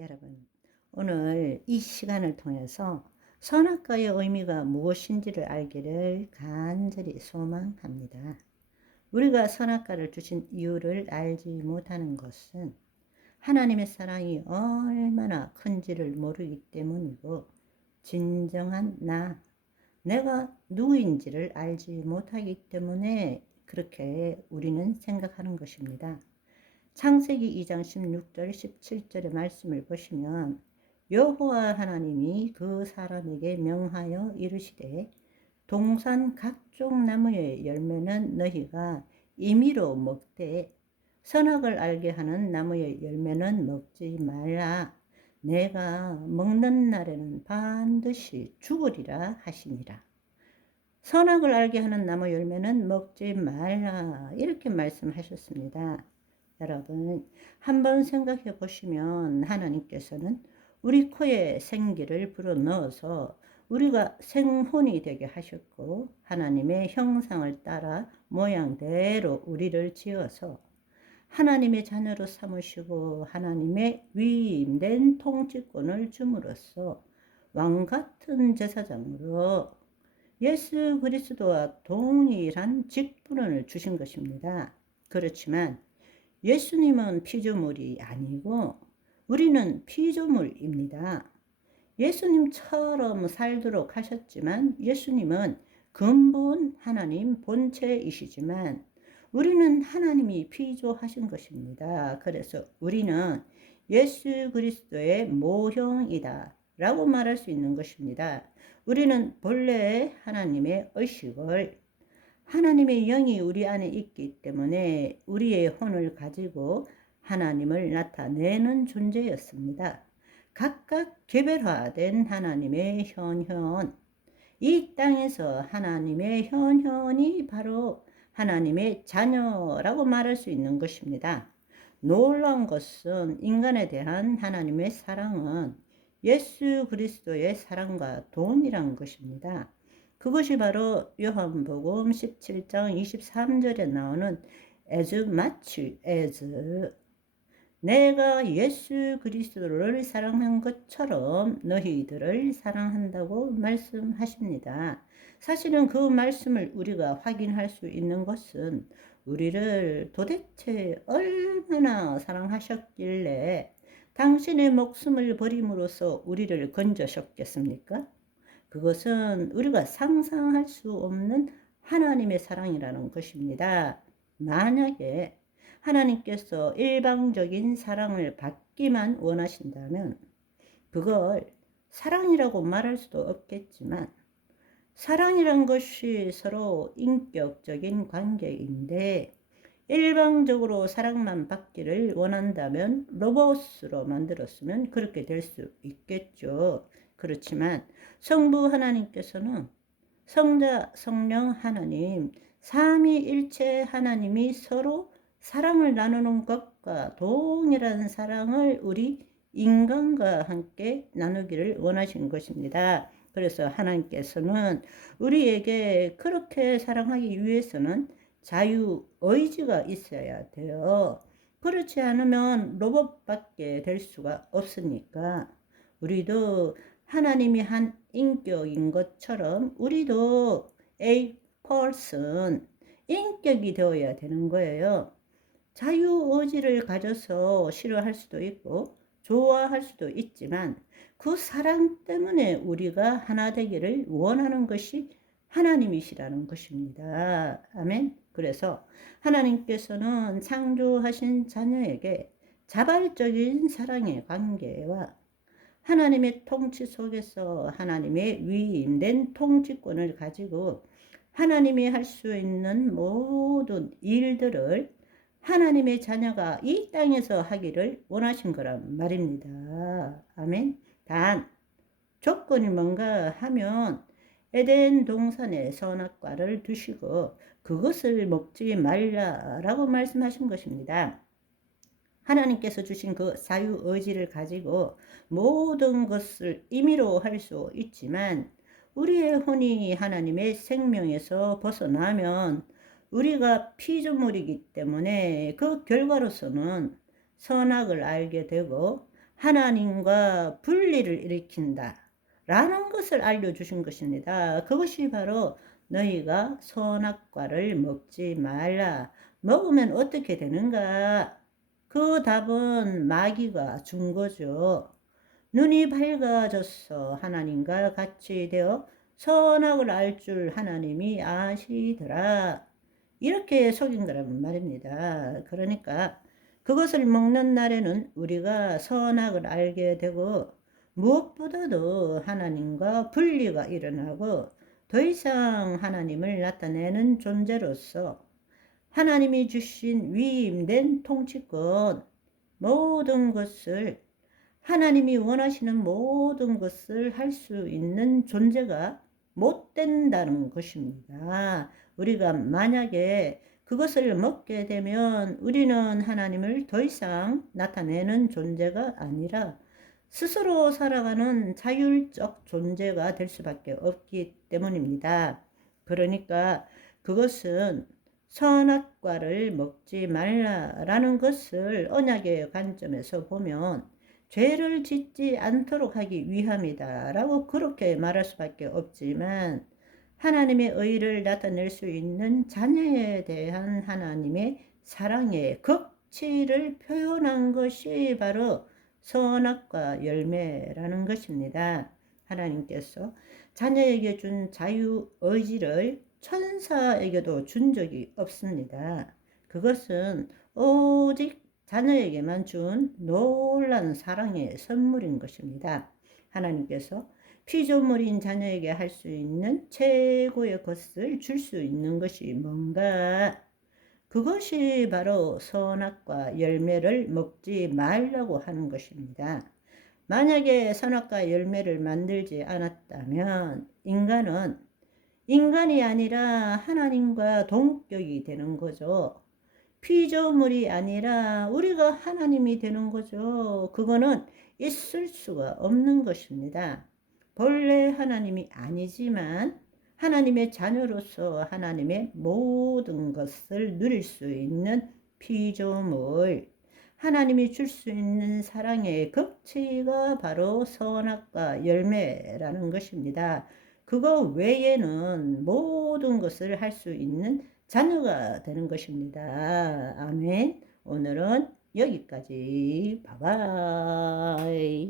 여러분, 오늘 이 시간을 통해서 선악과의 의미가 무엇인지를 알기를 간절히 소망합니다. 우리가 선악과를 주신 이유를 알지 못하는 것은 하나님의 사랑이 얼마나 큰지를 모르기 때문이고, 진정한 내가 누구인지를 알지 못하기 때문에 그렇게 우리는 생각하는 것입니다. 창세기 2장 16절 17절의 말씀을 보시면 여호와 하나님이 그 사람에게 명하여 이르시되 동산 각종 나무의 열매는 너희가 임의로 먹되 선악을 알게 하는 나무의 열매는 먹지 말라. 내가 먹는 날에는 반드시 죽으리라 하시니라. 선악을 알게 하는 나무 열매는 먹지 말라, 이렇게 말씀하셨습니다. 여러분, 한번 생각해 보시면 하나님께서는 우리 코에 생기를 불어넣어서 우리가 생혼이 되게 하셨고, 하나님의 형상을 따라 모양대로 우리를 지어서 하나님의 자녀로 삼으시고 하나님의 위임된 통치권을 줌으로써 왕같은 제사장으로 예수 그리스도와 동일한 직분을 주신 것입니다. 그렇지만 예수님은 피조물이 아니고 우리는 피조물입니다. 예수님처럼 살도록 하셨지만 예수님은 근본 하나님 본체이시지만 우리는 하나님이 피조하신 것입니다. 그래서 우리는 예수 그리스도의 모형이다 라고 말할 수 있는 것입니다. 우리는 본래 하나님의 의식을, 하나님의 영이 우리 안에 있기 때문에 우리의 혼을 가지고 하나님을 나타내는 존재였습니다. 각각 개별화된 하나님의 현현, 이 땅에서 하나님의 현현이 바로 하나님의 자녀라고 말할 수 있는 것입니다. 놀라운 것은 인간에 대한 하나님의 사랑은 예수 그리스도의 사랑과 동일한 것입니다. 그것이 바로 요한복음 17장 23절에 나오는 as much as, 내가 예수 그리스도를 사랑한 것처럼 너희들을 사랑한다고 말씀하십니다. 사실은 그 말씀을 우리가 확인할 수 있는 것은 우리를 도대체 얼마나 사랑하셨길래 당신의 목숨을 버림으로써 우리를 건져셨겠습니까? 그것은 우리가 상상할 수 없는 하나님의 사랑이라는 것입니다. 만약에 하나님께서 일방적인 사랑을 받기만 원하신다면 그걸 사랑이라고 말할 수도 없겠지만, 사랑이란 것이 서로 인격적인 관계인데 일방적으로 사랑만 받기를 원한다면 로봇으로 만들었으면 그렇게 될 수 있겠죠. 그렇지만 성부 하나님께서는 성자 성령 하나님 삼위일체 하나님이 서로 사랑을 나누는 것과 동일한 사랑을 우리 인간과 함께 나누기를 원하신 것입니다. 그래서 하나님께서는 우리에게 그렇게 사랑하기 위해서는 자유의지가 있어야 돼요. 그렇지 않으면 로봇밖에 될 수가 없으니까 우리도 하나님이 한 인격인 것처럼 우리도 a person, 인격이 되어야 되는 거예요. 자유의지를 가져서 싫어할 수도 있고 좋아할 수도 있지만 그 사랑 때문에 우리가 하나 되기를 원하는 것이 하나님이시라는 것입니다. 아멘. 그래서 하나님께서는 창조하신 자녀에게 자발적인 사랑의 관계와 하나님의 통치 속에서 하나님의 위임된 통치권을 가지고 하나님이 할 수 있는 모든 일들을 하나님의 자녀가 이 땅에서 하기를 원하신 거란 말입니다. 아멘. 단 조건이 뭔가 하면 에덴 동산에 선악과를 두시고 그것을 먹지 말라라고 말씀하신 것입니다. 하나님께서 주신 그 자유의지를 가지고 모든 것을 임의로 할 수 있지만 우리의 혼이 하나님의 생명에서 벗어나면 우리가 피조물이기 때문에 그 결과로서는 선악을 알게 되고 하나님과 분리를 일으킨다 라는 것을 알려주신 것입니다. 그것이 바로 너희가 선악과를 먹지 말라. 먹으면 어떻게 되는가? 그 답은 마귀가 준 거죠. 눈이 밝아졌어. 하나님과 같이 되어 선악을 알 줄 하나님이 아시더라. 이렇게 속인 거란 말입니다. 그러니까 그것을 먹는 날에는 우리가 선악을 알게 되고 무엇보다도 하나님과 분리가 일어나고 더 이상 하나님을 나타내는 존재로서 하나님이 주신 위임된 통치권, 모든 것을 하나님이 원하시는 모든 것을 할 수 있는 존재가 못 된다는 것입니다. 우리가 만약에 그것을 먹게 되면 우리는 하나님을 더 이상 나타내는 존재가 아니라 스스로 살아가는 자율적 존재가 될 수밖에 없기 때문입니다. 그러니까 그것은 선악과를 먹지 말라라는 것을 언약의 관점에서 보면 죄를 짓지 않도록 하기 위함이다 라고 그렇게 말할 수밖에 없지만, 하나님의 의를 나타낼 수 있는 자녀에 대한 하나님의 사랑의 극치를 표현한 것이 바로 선악과 열매라는 것입니다. 하나님께서 자녀에게 준 자유의지를 천사에게도 준 적이 없습니다. 그것은 오직 자녀에게만 준 놀라운 사랑의 선물인 것입니다. 하나님께서 피조물인 자녀에게 할 수 있는 최고의 것을 줄 수 있는 것이 뭔가? 그것이 바로 선악과 열매를 먹지 말라고 하는 것입니다. 만약에 선악과 열매를 만들지 않았다면 인간은 인간이 아니라 하나님과 동격이 되는 거죠. 피조물이 아니라 우리가 하나님이 되는 거죠. 그거는 있을 수가 없는 것입니다. 본래 하나님이 아니지만 하나님의 자녀로서 하나님의 모든 것을 누릴 수 있는 피조물, 하나님이 줄 수 있는 사랑의 극치가 바로 선악과 열매라는 것입니다. 그거 외에는 모든 것을 할 수 있는 자녀가 되는 것입니다. 아멘. 오늘은 여기까지. 바이바이.